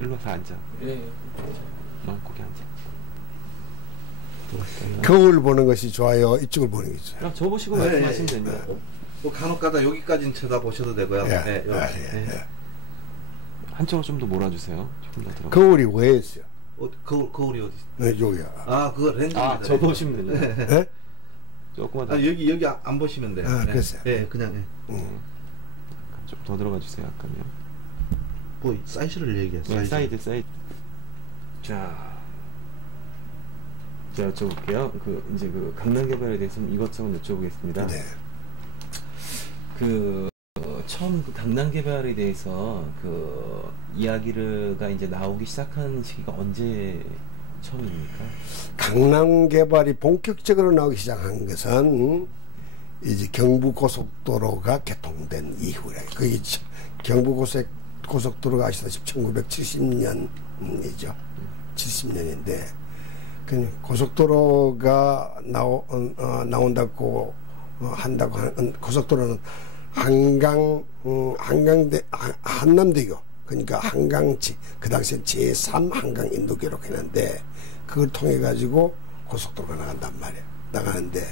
일로 와서 앉아. 예. 거기 앉아. 거울 보는 것이 좋아요? 이쪽을 보는 게 좋아요? 저 보시고 말씀하시면 됩니다. 뭐 간혹가다 여기까지는 쳐다보셔도 되고요. 한쪽으로 좀 더 몰아주세요. 조금 더 들어. 거울이 왜 있어요? 거울이 어디 있어요? 네, 여기야. 그거 렌즈입니다. 저 보시면 됩니다. 네? 조금만 더. 여기 안 보시면 돼요. 그랬어요. 그냥. 좀 더 들어가 주세요. 약간요. 뭐 사이즈를 얘기해요. 사이드. 자, 제가 여쭤볼게요. 이제 강남 개발에 대해서 이것저것 여쭤보겠습니다. 네. 처음 강남 개발에 대해서 이야기가 이제 나오기 시작한 시기가 언제 처음입니까? 강남 개발이 본격적으로 나오기 시작한 것은 이제 경부고속도로가 개통된 이후래. 그게 경부고속도로가 아시다시피 1970년이죠. 70년인데 고속도로가 나온다고 한다고 하는 고속도로는 한남대교, 그러니까 한강치, 그 당시에 제3 한강 인도교로 했는데 그걸 통해 가지고 고속도로가 나간단 말이에요. 나가는데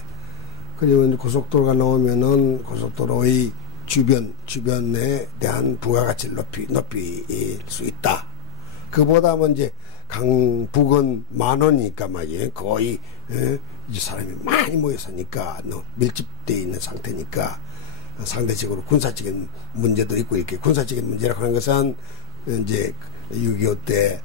그러면 고속도로가 나오면은 고속도로의 주변에 대한 부가가치를 높일 수 있다. 그보다는 이제 강북은 만원이니까 말이에요. 거의 이제 사람이 많이 모여서니까 밀집되어 있는 상태니까 상대적으로 군사적인 문제도 있고, 이렇게 군사적인 문제라고 하는 것은 이제 6.25 때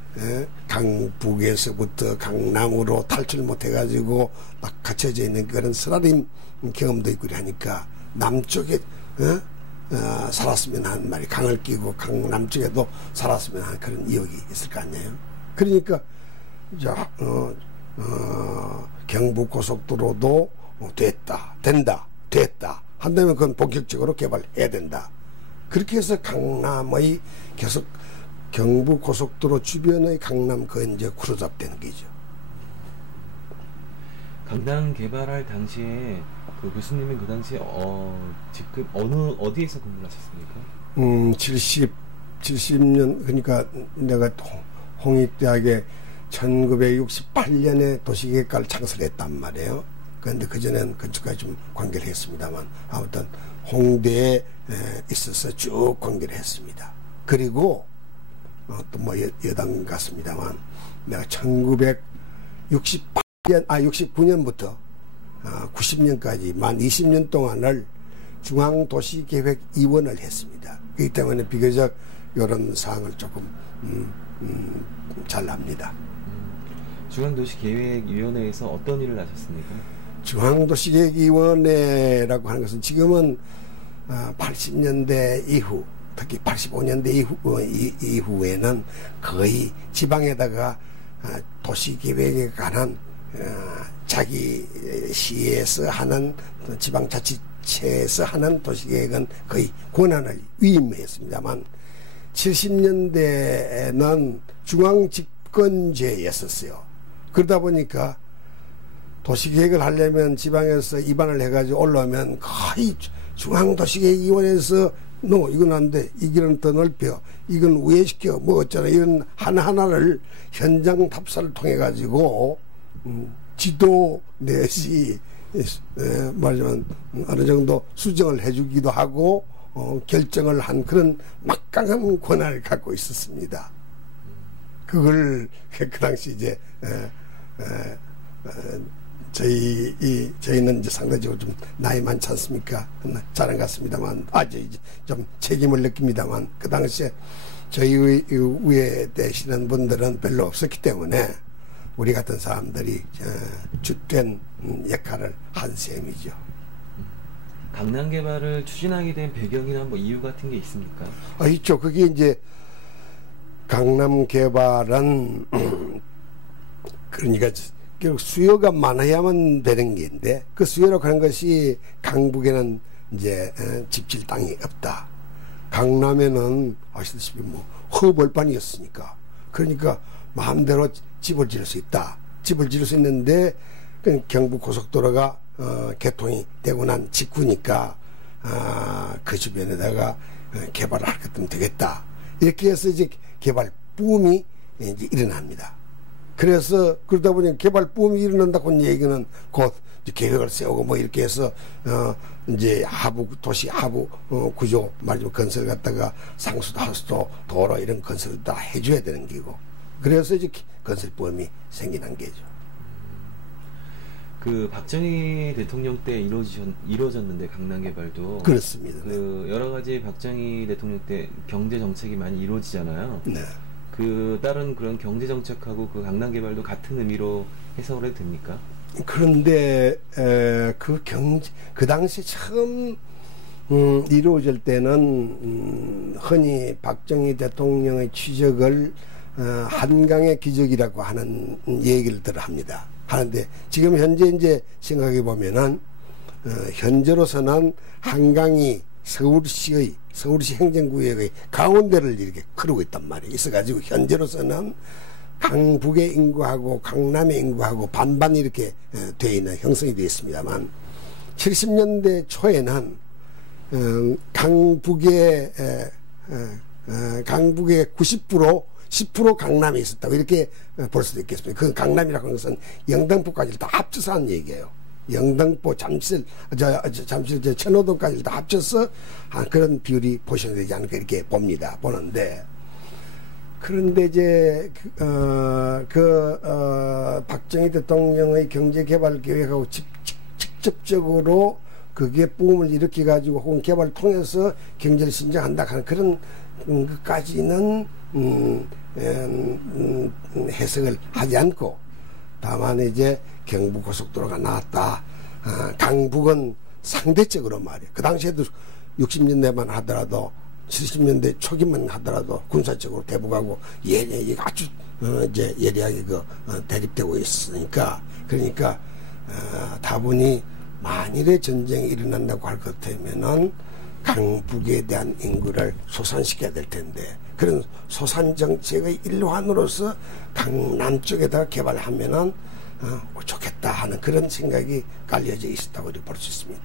강북에서부터 강남으로 탈출 못해가지고 막 갇혀져 있는 그런 쓰라림 경험도 있고 하니까 남쪽에 살았으면 하는 말이, 강을 끼고 강남쪽에도 살았으면 하는 그런 의욕이 있을 거 아니에요. 그러니까 경부고속도로도 된다 한다면 그건 본격적으로 개발해야 된다. 그렇게 해서 강남의 계속 경부고속도로 주변의 강남 이제 크로잡되는 거죠. 강남 개발할 당시에 교수님은 그 당시에 지금 어디에서 근무를 하셨습니까? 70년, 그러니까 내가 홍익대학에 1968년에 도시계획과를 창설했단 말이에요. 그런데 그전엔 건축까지 좀 관계를 했습니다만, 아무튼 홍대에 있어서 쭉 관계를 했습니다. 그리고 또 뭐 여당 같습니다만, 내가 69년부터 90년까지 만 20년 동안을 중앙도시계획위원을 했습니다. 그렇기 때문에 비교적 이런 사항을 조금 잘 압니다. 중앙도시계획위원회에서 어떤 일을 하셨습니까? 중앙도시계획위원회라고 하는 것은 지금은 80년대 이후, 특히 85년대 이후에는 거의 지방에다가 도시계획에 관한 자기 시에서 하는, 지방자치체에서 하는 도시계획은 거의 권한을 위임했습니다만, 70년대에는 중앙집권제였었어요. 그러다 보니까 도시계획을 하려면 지방에서 입안을 해가지고 올라오면 거의 중앙도시계획위원회에서 이건 안 돼, 이 길은 더 넓혀, 이건 우회시켜, 뭐 어쩌나, 이런 하나하나를 현장 답사를 통해 가지고 지도 내시 말하자면 어느 정도 수정을 해주기도 하고 결정을 한 그런 막강한 권한을 갖고 있었습니다. 그걸 그 당시 이제 저희는 이제 상대적으로 좀 나이 많지 않습니까? 잘안 같습니다만 아주 이제 좀 책임을 느낍니다만, 그 당시에 저희 위에 되시는 분들은 별로 없었기 때문에 우리 같은 사람들이 주된 역할을 한 셈이죠. 강남 개발을 추진하게 된 배경이나 뭐 이유 같은 게 있습니까? 있죠. 그게 이제 강남 개발은 그러니까 결국 수요가 많아야만 되는 게인데, 그 수요라고 하는 것이 강북에는 이제 집질 땅이 없다. 강남에는 아시다시피 뭐 허벌판이었으니까, 그러니까 마음대로 집을 지을 수 있다. 집을 지을 수 있는데 경부고속도로가 개통이 되고 난 직후니까 그 주변에다가 개발을 할 것 같으면 되겠다. 이렇게 해서 이제 개발 붐이 이제 일어납니다. 그래서 그러다 보니 개발 붐이 일어난다고 얘기는 곧 계획을 세우고 뭐 이렇게 해서 이제 도시 하부 구조 말하자면 건설 갖다가 상수도 하수도 도로 이런 건설을 다 해줘야 되는 기고 그래서 이제 건설 붐이 생기는 게죠. 그 박정희 대통령 때 이루어졌는데 강남 개발도 그렇습니다. 그 여러 가지 박정희 대통령 때 경제 정책이 많이 이루어지잖아요. 네. 그 다른 그런 경제 정책하고 그 강남 개발도 같은 의미로 해석을 해도 됩니까? 그런데 그 당시 처음 이루어질 때는 흔히 박정희 대통령의 취적을 한강의 기적이라고 하는 얘기를 들어 합니다. 하는데 지금 현재 이제 생각해 보면은 현재로서는 한강이 서울시 행정구역의 가운데를 이렇게 흐르고 있단 말이에요. 있어가지고 현재로서는 강북의 인구하고 강남의 인구하고 반반 이렇게 되어 있는 형성이 되어 있습니다만 70년대 초에는 강북의 10% 강남에 있었다고 이렇게 볼 수도 있겠습니다. 그 강남이라고 하는 것은 영등포까지 다 합쳐서 하는 얘기예요. 영등포, 잠실, 천호동까지 다 합쳐서 그런 비율이 보셔야 되지 않을까 이렇게 보는데 그런데 이제 박정희 대통령의 경제개발 계획하고 직접적으로 그게 붐을 일으켜 가지고 혹은 개발을 통해서 경제를 신장한다 하는 그런 것까지는 해석을 하지 않고 다만 이제 경부고속도로가 나왔다. 강북은 상대적으로 말이에요. 그 당시에도 60년대만 하더라도 70년대 초기만 하더라도 군사적으로 대북하고 아주 이제 예리하게 대립되고 있으니까 그러니까 다분히 만일에 전쟁이 일어난다고 할 것 같으면은 강북에 대한 인구를 소산시켜야 될 텐데 그런 소산 정책의 일환으로서 강남 쪽에다가 개발하면은 좋겠다 하는 그런 생각이 깔려져 있었다고 볼 수 있습니다.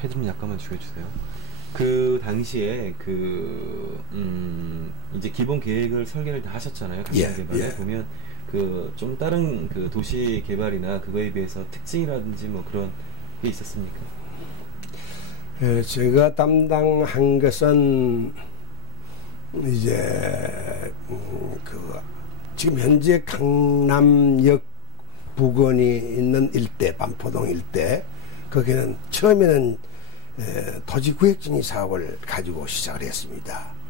헤드룸 약간만 죽여주세요. 그 당시에 이제 기본 계획을 설계를 다 하셨잖아요. 강남 개발에 보면 그 좀 다른 그 도시 개발이나 그거에 비해서 특징이라든지 뭐 그런 게 있었습니까? 제가 담당한 것은 이제 지금 현재 강남역 부근이 있는 일대, 반포동 일대 거기는 처음에는 토지구역정의 사업을 가지고 시작을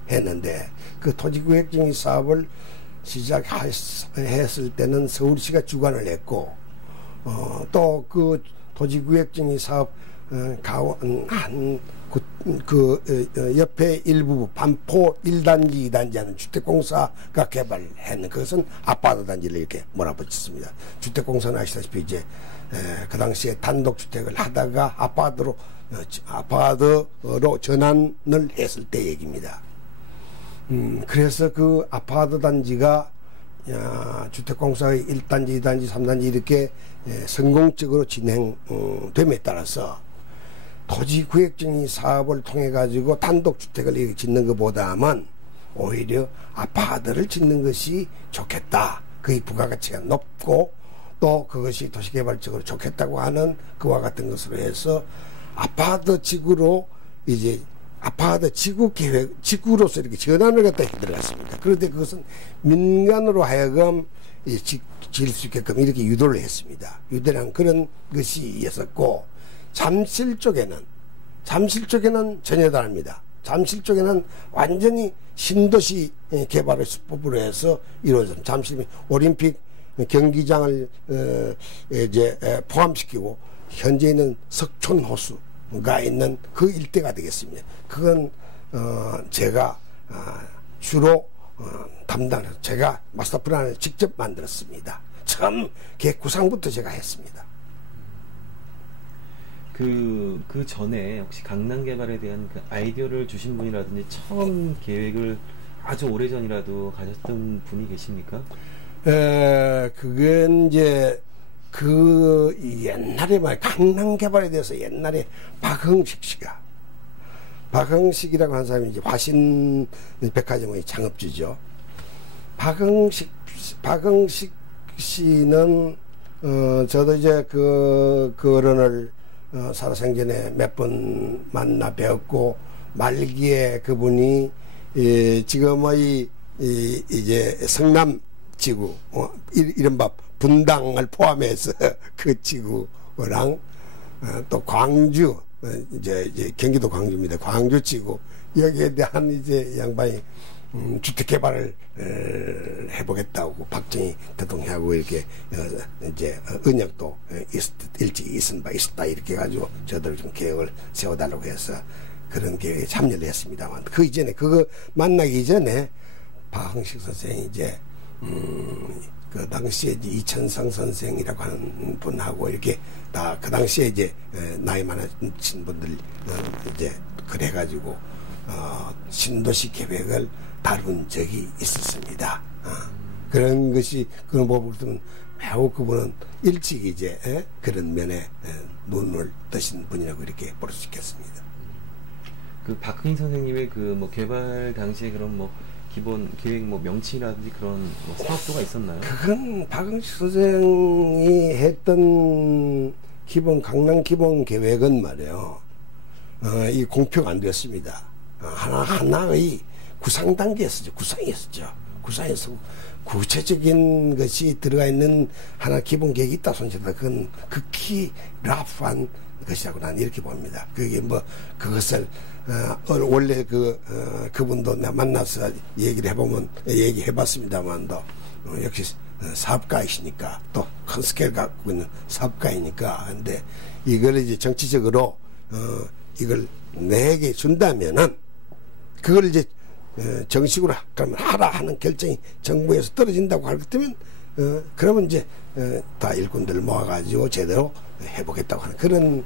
했는데 그 토지구역정의 사업을 시작했을 때는 서울시가 주관을 했고 또 그 토지구역정의 사업 옆에 일부 반포 1단지, 2단지 하는 주택공사가 개발했는 그것은 아파트 단지를 이렇게 몰아붙였습니다. 주택공사는 아시다시피 이제 그 당시에 단독주택을 하다가 아파트로 전환을 했을 때 얘기입니다. 그래서 그 아파트 단지가 주택공사의 1단지, 2단지, 3단지 이렇게 성공적으로 진행됨에 따라서 토지구역정의 사업을 통해 가지고 단독주택을 이렇게 짓는 것보다는 오히려 아파트를 짓는 것이 좋겠다. 그의 부가가치가 높고 또 그것이 도시개발적으로 좋겠다고 하는 그와 같은 것으로 해서 아파트 지구로 이제 아파트 지구 계획, 지구로서 이렇게 전환을 갖다 해 들어갔습니다. 그런데 그것은 민간으로 하여금 지을 수 있게끔 이렇게 유도를 했습니다. 유도란 그런 것이 있었고, 잠실 쪽에는 전혀 다릅니다. 잠실 쪽에는 완전히 신도시 개발을 수법으로 해서 이루어진 잠실 올림픽 경기장을 이제 포함시키고 현재 있는 석촌호수가 있는 그 일대가 되겠습니다. 그건 제가 주로 담당해서 제가 마스터 플랜을 직접 만들었습니다. 처음 계획 구상부터 제가 했습니다. 그 전에 혹시 강남 개발에 대한 그 아이디어를 주신 분이라든지 처음 계획을 아주 오래전이라도 가졌던 분이 계십니까? 그건 이제 그 옛날에 말 강남 개발에 대해서 옛날에 박흥식 씨가 박흥식이라고 하는 사람이 이제 화신 백화점의 창업주죠. 박흥식 씨는 저도 이제 그 어른을 살아생전에 몇 번 만나 배웠고, 말기에 그분이 지금의 이제 성남 지구, 이른바 분당을 포함해서 그 지구랑 또 광주, 이제 경기도 광주입니다. 광주 지구, 여기에 대한 이제 양반이 주택 개발을 해보겠다고 박정희 대통령하고 이렇게 이제 은역도 일찍 있었다 이렇게 해가지고 저들 좀 계획을 세워달라고 해서 그런 계획에 참여를 했습니다만, 그 이전에 그거 만나기 전에 박흥식 선생이 이제 그 당시에 이제 이천성 선생이라고 하는 분하고 이렇게 다 그 당시에 이제 나이 많으신 분들 이제 그래가지고 신도시 계획을 다룬 적이 있었습니다. 그런 것이 그런 부분은 매우 그분은 일찍 이제 그런 면에 눈을 뜨신 분이라고 이렇게 볼 수 있겠습니다. 그 박흥희 선생님의 그 뭐 개발 당시에 그런 뭐 기본 계획 뭐 명칭이라든지 그런 뭐 사업도가 있었나요? 그건 박흥식 선생이 했던 강남 기본 계획은 말이에요. 이 공표가 안 됐습니다. 하나의 구상 단계였었죠. 구상이었었죠. 구상에서 구체적인 것이 들어가 있는 하나 기본 계획이 있다 손치다. 그건 극히 라프한 것이라고 나는 이렇게 봅니다. 그게 뭐 그것을 원래 그분도 내가 만나서 얘기를 해보면 얘기해봤습니다만도 역시 사업가이시니까 또 큰 스케일 갖고 있는 사업가이니까. 근데 이걸 이제 정치적으로 이걸 내게 준다면은 그걸 이제 정식으로 그러면 하라 하는 결정이 정부에서 떨어진다고 할 것 때면 그러면 이제 다 일꾼들을 모아가지고 제대로 해보겠다고 하는 그런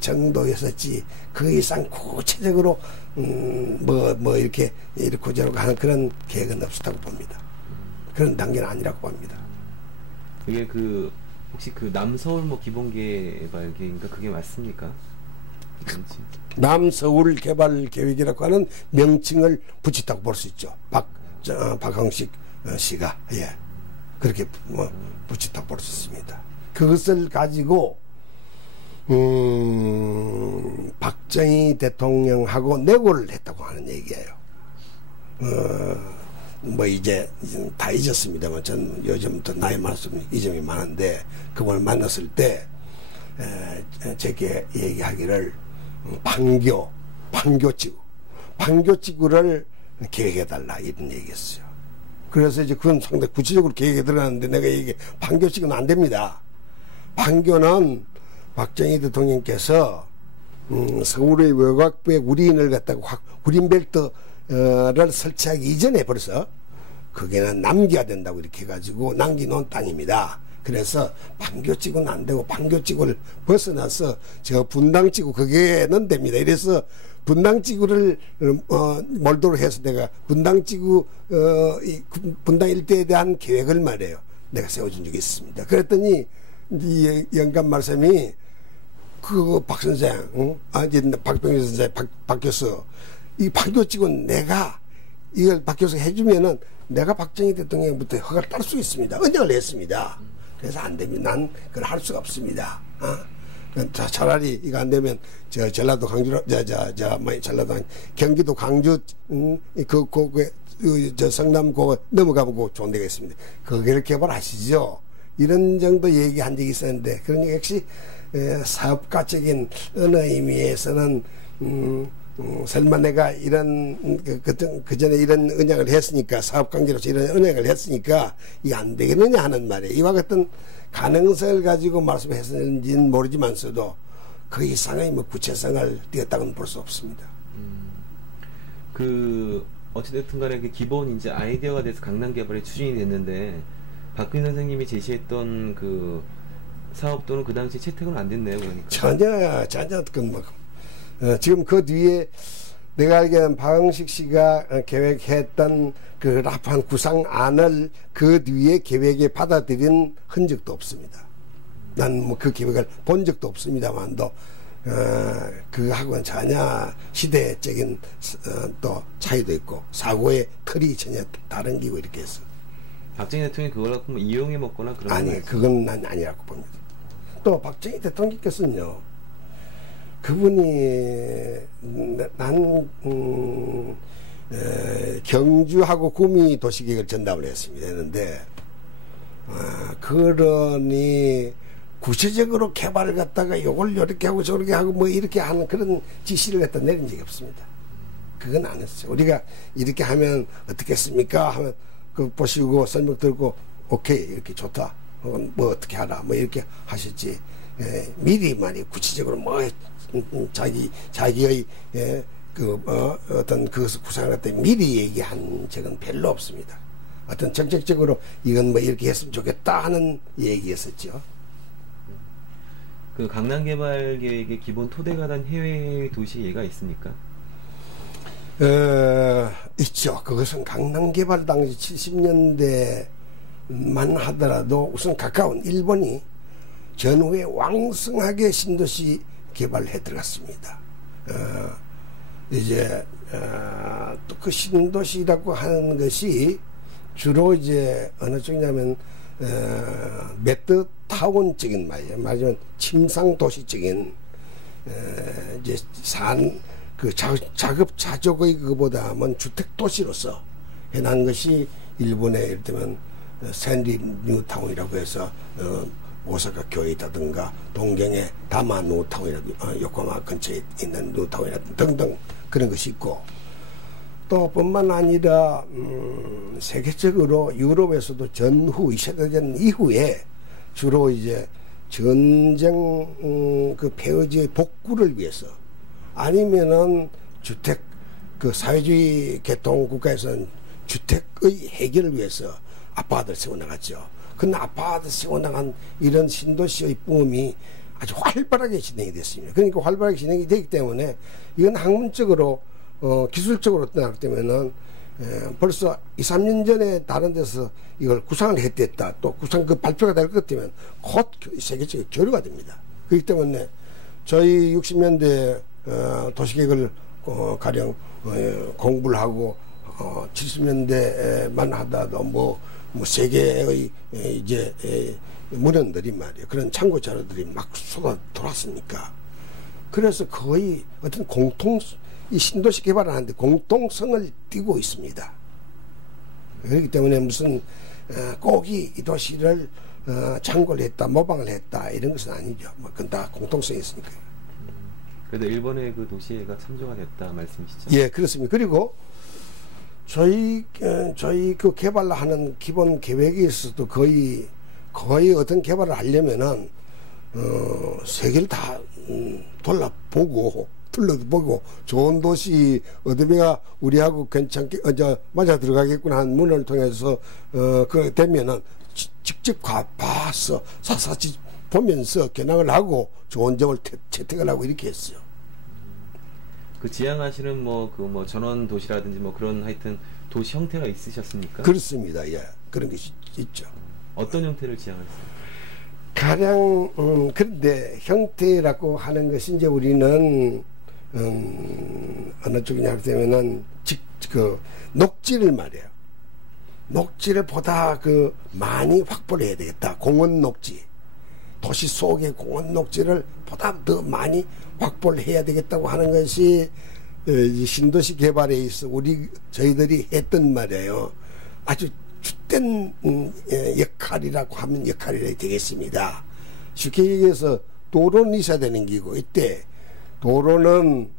정도였었지, 그 이상 구체적으로 뭐 이렇게 저렇게 하는 그런 계획은 없었다고 봅니다. 그런 단계는 아니라고 봅니다. 이게 그 혹시 그 남서울 뭐 기본개발 계획인가 그게 맞습니까? 남서울 개발 계획이라고 하는 명칭을 붙였다고 볼 수 있죠. 박흥식 씨가 그렇게 뭐 붙였다고 볼 수 있습니다. 그것을 가지고 박정희 대통령하고 내고를 했다고 하는 얘기예요. 뭐 이제 다 잊었습니다만 전 요즘부터 나이 많았으면 이 점이 많은데, 그걸 만났을 때 제게 얘기하기를 판교지구를 계획해달라 이런 얘기했어요. 그래서 이제 그건 상당히 구체적으로 계획에 들어가는데 내가 이게 판교지구는 안 됩니다. 판교는 박정희 대통령께서 서울의 외곽부에 우리인을 갖다가 우린벨트를 설치하기 이전에 벌써 그게는 남겨야 된다고 이렇게 해가지고 남겨놓은 땅입니다. 그래서 판교지구는 안 되고 판교지구를 벗어나서 저 분당지구 그게는 됩니다. 이래서 분당지구를 몰도로 해서 내가 분당지구 분당 일대에 대한 계획을 말해요. 내가 세워준 적이 있습니다. 그랬더니 이 영감 말씀이 박 선생, 박병희 선생, 박 교수, 이 판교지구는 내가 이걸 박 교수가 해주면은 내가 박정희 대통령부터 허가를 딸 수 있습니다. 언약을 했습니다. 그래서 안 됩니다. 난 그걸 할 수가 없습니다. 차라리 이거 안 되면 전라도 광주, 전라도 경기도 광주 성남 넘어가보고 좋은 데가 있습니다. 거기를 개발하시죠. 이런 정도 얘기한 적이 있었는데, 그러니까 역시 사업가적인 어느 의미에서는 설마 내가 이런 그 전에 이런 언약을 했으니까, 사업관계로서 이런 언약을 했으니까 이게 안 되겠느냐 하는 말이에요. 이와 같은 가능성을 가지고 말씀했는지는 모르지만서도 그 이상의 뭐 구체성을 띄었다고는 볼 수 없습니다. 그 어찌됐든 간에 그 기본 이제 아이디어가 돼서 강남 개발이 추진이 됐는데, 박근혜 선생님이 제시했던 그 사업도는 그 당시 채택은 안 됐네요. 그러니까 전혀 지금 그 뒤에 내가 알기로는 박흥식 씨가 계획했던 그 라프한 구상안을 그 뒤에 계획에 받아들인 흔적도 없습니다. 난 뭐 그 계획을 본 적도 없습니다만도 그하고는 전혀 시대적인 또 차이도 있고 사고의 틀이 전혀 다른 기고 이렇게 해서 박정희 대통령이 그걸 갖고 뭐 이용해 먹거나 그런 아니 그건 난 아니라고 봅니다. 또 박정희 대통령께서는요 그분이 경주하고 구미 도시계획을 전담을 했는데 그러니 구체적으로 개발을 갖다가 요걸 이렇게 하고 저렇게 하고 뭐 이렇게 하는 그런 지시를 갖다 내린 적이 없습니다. 그건 안 했어요. 우리가 이렇게 하면 어떻겠습니까? 하면 그 보시고 설명 들고 오케이 이렇게 좋다. 뭐 어떻게 하라 뭐 이렇게 하셨지. 미리 말이 구체적으로 뭐 자기의 어떤 그것을 구상을 갖다 미리 얘기한 적은 별로 없습니다. 어떤 정책적으로 이건 뭐 이렇게 했으면 좋겠다 하는 얘기였었죠. 그 강남 개발 계획의 기본 토대가 된 해외 도시 예가 있습니까? 있죠. 그것은 강남 개발 당시 70년대만 하더라도 우선 가까운 일본이 전후에 왕성하게 신도시 개발해 들어갔습니다. 이제 또 그 신도시라고 하는 것이 주로 이제 어느 쪽이냐면 매드타운적인 말이에요. 말하자면 침상 도시적인 이제 그 자급자족의 그보다는 주택 도시로서 해난 것이 일본의 예를 들면 샌리 뉴타운이라고 해서 오사카 교회라든가 동경의 다마 뉴타운이라든가 요코하마 근처에 있는 뉴타운이라든가 등등 그런 것이 있고 또 뿐만 아니라 세계적으로 유럽에서도 전후 2차 대전 이후에 주로 이제 전쟁 그 폐허지의 복구를 위해서 아니면은 주택 그 사회주의 계통 국가에서는 주택의 해결을 위해서 아파트를 세워나갔죠. 근데 아파트 세워나간 이런 신도시의 붐이 아주 활발하게 진행이 됐습니다. 그러니까 활발하게 진행이 되기 때문에 이건 학문적으로 기술적으로 떠나기 때문에는 벌써 2, 3년 전에 다른 데서 이걸 구상을 했댔다. 또 구상 그 발표가 될 것 같으면 곧 세계적인 교류가 됩니다. 그렇기 때문에 저희 60년대 도시계획을 가령 공부를 하고 70년대만 하다도 뭐 세계의 이제 문헌들이 말이에요. 그런 참고 자료들이 막 쏟아 돌았으니까. 그래서 거의 어떤 이 신도시 개발을 하는데 공통성을 띠고 있습니다. 그렇기 때문에 무슨 꼭 이 도시를 참고를 했다, 모방을 했다 이런 것은 아니죠. 뭐 그건 다 공통성이 있으니까요. 그래도 일본의 그 도시가 참조가 됐다 말씀이시죠? 예, 그렇습니다. 그리고 저희 그 개발하는 기본 계획에 있어서도 거의 어떤 개발을 하려면은 세계를 다 둘러보고 좋은 도시 어디가 우리하고 괜찮게 맞아 들어가겠구나 하는 문을 통해서 그 되면은 직접 봐서 사사지 보면서 견학을 하고 좋은 점을 채택을 하고 이렇게 했어요. 그 지향하시는 뭐 전원 도시라든지 뭐 그런 하여튼 도시 형태가 있으셨습니까? 그렇습니다. 예, 그런 것이 있죠. 어떤 형태를 지향하셨어요? 가령 그런데 형태라고 하는 것이 이제 우리는 어느 쪽이냐 하면은 그 녹지를 말이에요. 녹지를 보다 그 많이 확보를 해야 되겠다. 공원 녹지, 도시 속의 공원 녹지를 보다 더 많이 확보를 해야 되겠다고 하는 것이 신도시 개발에 있어 저희들이 했던 말이에요. 아주 주된 역할이라고 하면 역할이 되겠습니다. 쉽게 얘기해서 도로는 있어야 되는 기고 이때 도로는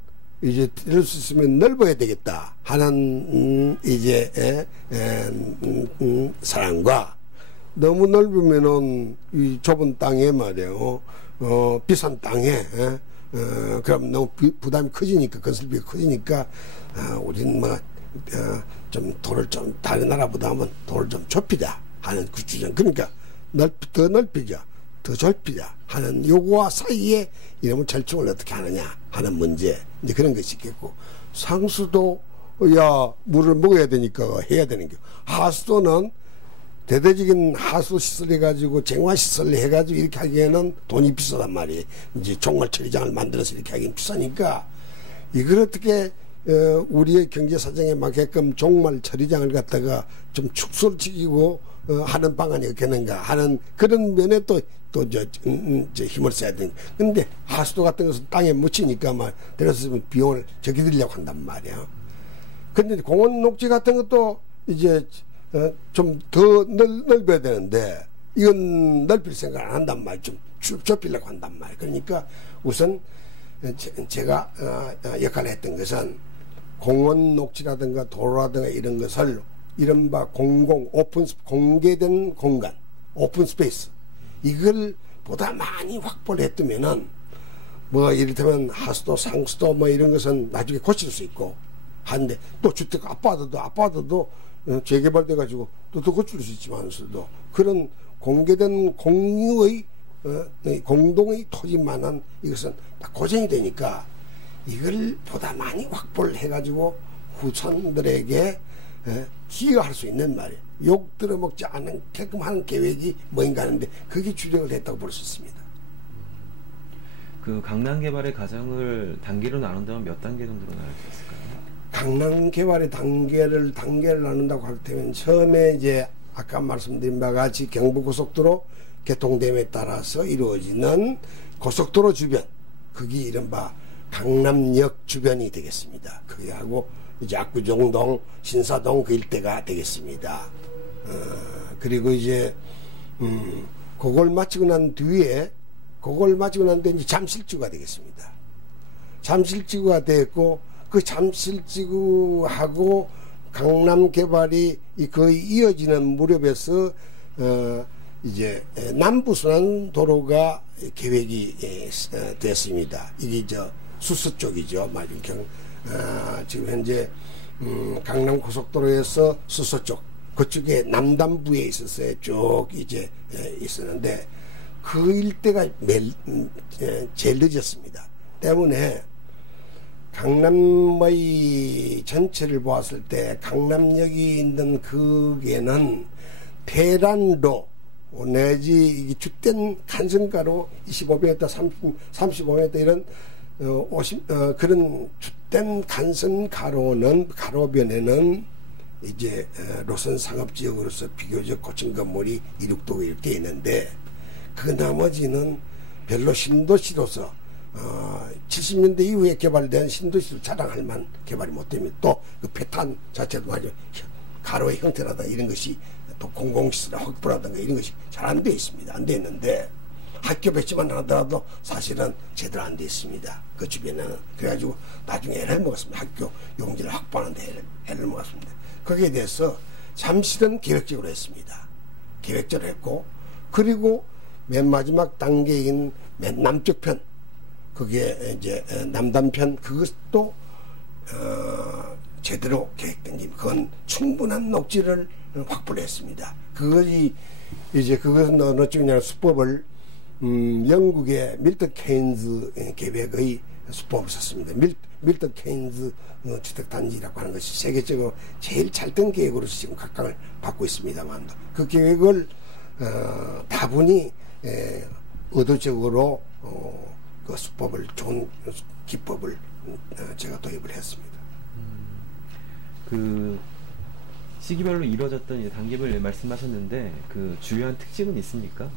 이제 이럴 수 있으면 넓어야 되겠다 하는 이제 사람과 너무 넓으면은 이 좁은 땅에 말이에요. 비싼 땅에 그럼 너무 부담이 커지니까 건설비가 커지니까 우리는 좀 도를 좀 다른 나라보다는 도를 좀 좁히자 하는 그 주장. 그러니까 더 넓히자, 더 좁히자 하는 요구와 사이에 이러면 절충을 어떻게 하느냐 하는 문제. 이제 그런 것이 있겠고, 상수도 물을 먹어야 되니까 해야 되는 게, 하수도는 대대적인 하수 시설 해가지고 정화 시설 해가지고 이렇게 하기에는 돈이 비싸단 말이에요. 이제 종말 처리장을 만들어서 이렇게 하기는 비싸니까 이걸 어떻게 우리의 경제 사정에 맞게끔 종말 처리장을 갖다가 좀 축소시키고 하는 방안이 없겠는가 하는 그런 면에 또 힘을 써야 되는. 근데 하수도 같은 것은 땅에 묻히니까 막 그래서 비용을 적게 들려고 한단 말이야. 근데 공원 녹지 같은 것도 이제 좀 더 넓어야 되는데 이건 넓힐 생각을 안 한단 말이야. 좀 좁히려고 한단 말이야. 그러니까 우선 제가 역할을 했던 것은 공원 녹지라든가 도로라든가 이런 것을 이른바 공개된 공간, 오픈 스페이스 이걸 보다 많이 확보를 했다면은 뭐 이를테면 하수도 상수도 뭐 이런 것은 나중에 고칠 수 있고 하는데 또 주택 아파트도 재개발돼 가지고 또 더 고칠 수 있지만서도 그런 공개된 공유의 공동의 토지만은 이것은 고정이 되니까 이걸 보다 많이 확보를 해가지고 후손들에게 기여할 수 있는 말이에요. 욕 들어먹지 않게끔 하는 계획이 뭔가 하는데 그게 주력을 했다고 볼 수 있습니다. 그 강남 개발의 과정을 단계로 나눈다면 몇 단계 정도로 나눌 수 있을까요? 강남 개발의 단계를 나눈다고 할 때면 처음에 이제 아까 말씀드린 바와 같이 경부고속도로 개통됨에 따라서 이루어지는 고속도로 주변 그게 이른바 강남역 주변이 되겠습니다. 그게하고 이제 압구정동, 신사동 그 일대가 되겠습니다. 그리고 이제 그걸 마치고 난 뒤에 이제 잠실지구가 되겠습니다. 잠실지구가 됐고 그 잠실지구하고 강남 개발이 거의 이어지는 무렵에서 이제 남부순환도로가 계획이 됐습니다. 이게 수서 쪽이죠. 맞은경 지금 현재 강남 고속도로에서 수서 쪽 그쪽에 남단부에 있었어요. 쭉 이제 있었는데 그 일대가 제일 늦었습니다. 때문에 강남의 전체를 보았을 때 강남역이 있는 그게는 대란로 내지 주된 간선가로 25m, 35m 이런 그런 주된 간선가로는 가로변에는 이제 노선 상업지역으로서 비교적 고층 건물이 이룩도가 이렇게 있는데 그 나머지는 별로 신도시로서 70년대 이후에 개발된 신도시로 자랑할 만 개발이 못되면 또 그 패턴 자체도 아주 가로의 형태라든가 이런 것이 또 공공시설 확보라든가 이런 것이 잘 안 돼 있습니다. 안 돼 있는데 학교 배치만 하더라도 사실은 제대로 안 돼 있습니다. 그 주변에는. 그래가지고 나중에 애를 먹었습니다. 학교 용지를 확보하는데 애를 먹었습니다. 거기에 대해서 잠실은 계획적으로 했습니다. 계획적으로 했고 그리고 맨 마지막 단계인 맨 남쪽 편 그게 이제 남단편 그것도 제대로 계획된 게 그건 충분한 녹지를 확보를 했습니다. 그것이 이제 그것은 어느 쪽이냐 수법을 영국의 밀턴 케인즈 계획의 수법을 썼습니다. 밀턴 케인즈 주택단지라고 하는 것이 세계적으로 제일 잘 된 계획으로서 지금 각광을 받고 있습니다만 그 계획을 다분히 의도적으로 그 수법을 좋은 기법을 제가 도입을 했습니다. 그 시기별로 이루어졌던 이제 단계별 말씀하셨는데 그 주요한 특징은 있습니까?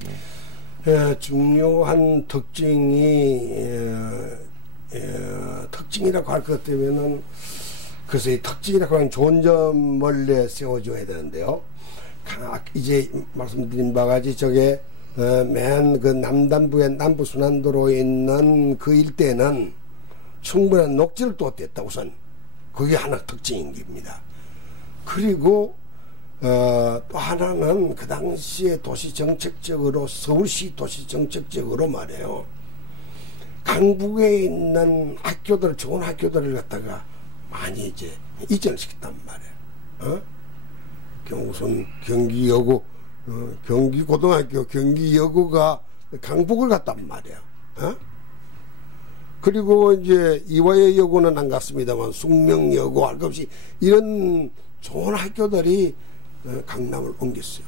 중요한 특징이라고 할 것 같으면은 그래서 이 특징이라고 하는 좋은 점을 세워줘야 되는데요. 이제 말씀드린 바와 같이 저게 맨 그 남단부의 남부순환도로에 있는 그 일대는 충분한 녹지를 또 뗐다 우선 그게 하나 특징인 겁니다. 그리고 또 하나는 그 당시에 도시정책적으로 서울시 도시정책적으로 말이에요. 강북에 있는 학교들 좋은 학교들을 갖다가 많이 이제 이전을 시켰단 말이에요. 우선 경기여고 경기고등학교 경기여고가 강북을 갔단 말이에요. 그리고 이제 이화여 여고는 안 갔습니다만 숙명여고 할 것 없이 이런 좋은 학교들이 강남을 옮겼어요.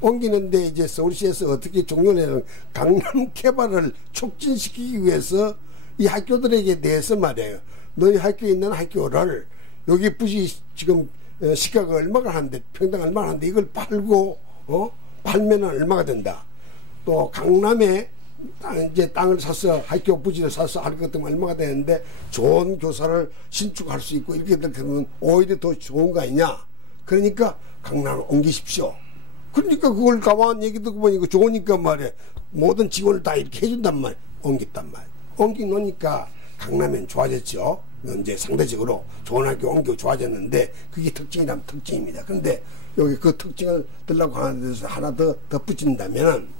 옮기는데 이제 서울시에서 어떻게 종료를 하는 강남 개발을 촉진시키기 위해서 이 학교들에게 대해서 말이에요. 너희 학교에 있는 학교를 여기 부지 지금 시가가 얼마가 하는데 평당 얼마가 하는데 이걸 팔고 팔면 얼마가 된다. 또 강남에 이제 땅을 사서 학교 부지를 사서 할 것 때문에 얼마가 되는데 좋은 교사를 신축할 수 있고 이렇게 되면 오히려 더 좋은 거 아니냐. 그러니까 강남을 옮기십시오. 그러니까 그걸 가만 얘기 듣고 보니까 좋으니까 말이야. 모든 지원을 다 이렇게 해준단 말이야. 옮겼단 말이야. 옮기놓으니까 강남엔 좋아졌죠. 이제 상대적으로 좋은 학교 옮겨 좋아졌는데 그게 특징이라면 특징입니다. 그런데 여기 그 특징을 들라고 하는 데서 하나 더 덧붙인다면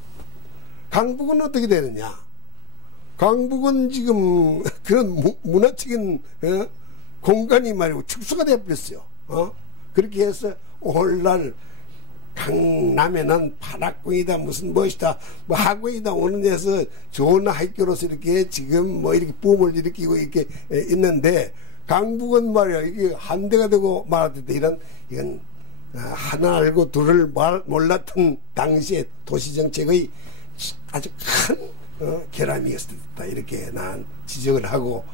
강북은 어떻게 되느냐. 강북은 지금 그런 문화적인 공간이 말이고 축소가 되어버렸어요. 그렇게 해서 오늘날 강남에는 파락궁이다 무슨 무엇이다 뭐 학원이다 오는 데서 좋은 학교로서 이렇게 지금 뭐 이렇게 붐을 일으키고 이렇게 있는데 강북은 말이야 이게 한대가 되고 말았는데 이건 하나 알고 둘을 몰랐던 당시의 도시정책의 아주 큰 결함이었다 이렇게 난 지적을 하고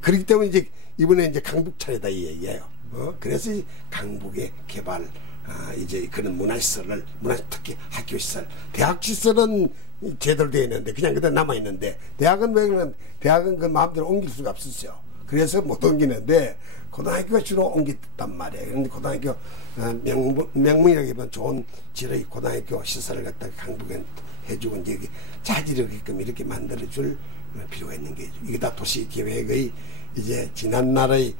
그렇기 때문에 이제 이번에 이제 강북 차례다 이 얘기예요. 그래서 강북의 개발 이제 그런 문화시설을 특히 학교시설 대학시설은 제대로 되어 있는데 그냥 그대로 남아있는데 대학은 왜 그러면 대학은 그 마음대로 옮길 수가 없었어요. 그래서 못 옮기는데 고등학교가 주로 옮겼단 말이에요. 그런데 고등학교 명문이라기보다는 좋은 질의 고등학교 시설을 갖다가 강북에 해주고 이제 자질이게끔 이렇게 만들어줄 필요가 있는 게 이게 다 도시계획의 이제 지난날의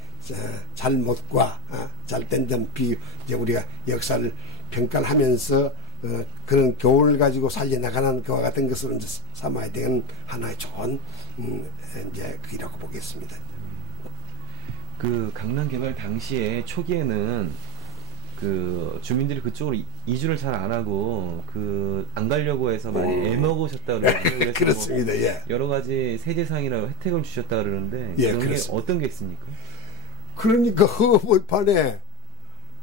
잘못과 잘된 점 이제 우리가 역사를 평가를 하면서 그런 교훈을 가지고 살려나가는 그와 같은 것으로 이제 삼아야 되는 하나의 좋은 이제 그이라고 보겠습니다. 그 강남 개발 당시에 초기에는 그 주민들이 그쪽으로 이주를 잘 안 하고 그 안 가려고 해서 많이 애먹으셨다 그러는데 그렇습니다. 뭐 예. 여러 가지 세제상이나 혜택을 주셨다 그러는데 예, 그런 게 어떤 게 있습니까? 그러니까 허벌판에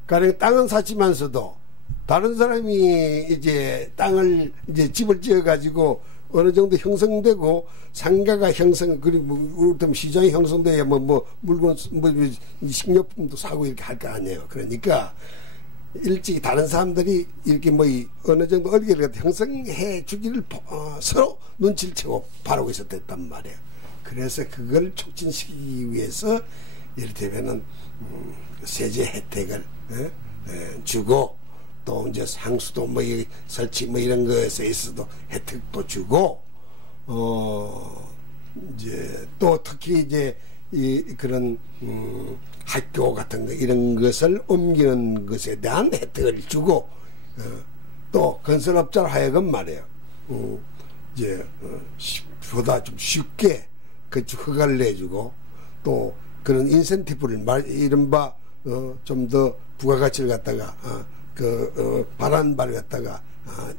가령 땅은 샀지만서도 다른 사람이 이제 땅을 이제 집을 지어 가지고 어느 정도 형성되고 상가가 형성 그리고 시장이 형성돼야 뭐 물건 뭐 식료품도 사고 이렇게 할 거 아니에요. 그러니까 일찍 다른 사람들이 이렇게 뭐 어느 정도 어디를 형성해 주기를 서로 눈치를 채고 바라고 있었단 말이에요. 그래서 그걸 촉진시키기 위해서 이를테면은 세제 혜택을 주고 또 이제 상수도 뭐 설치 뭐 이런 것에 있어도 혜택도 주고 이제 또 특히 이제 그런 학교 같은 거 이런 것을 옮기는 것에 대한 혜택을 주고 또 건설업자로 하여금 말이에요. 이제 보다 좀 쉽게 건축 허가를 내주고 또 그런 인센티브를 이른바 좀 더 부가가치를 갖다가 바라는 바를 갖다가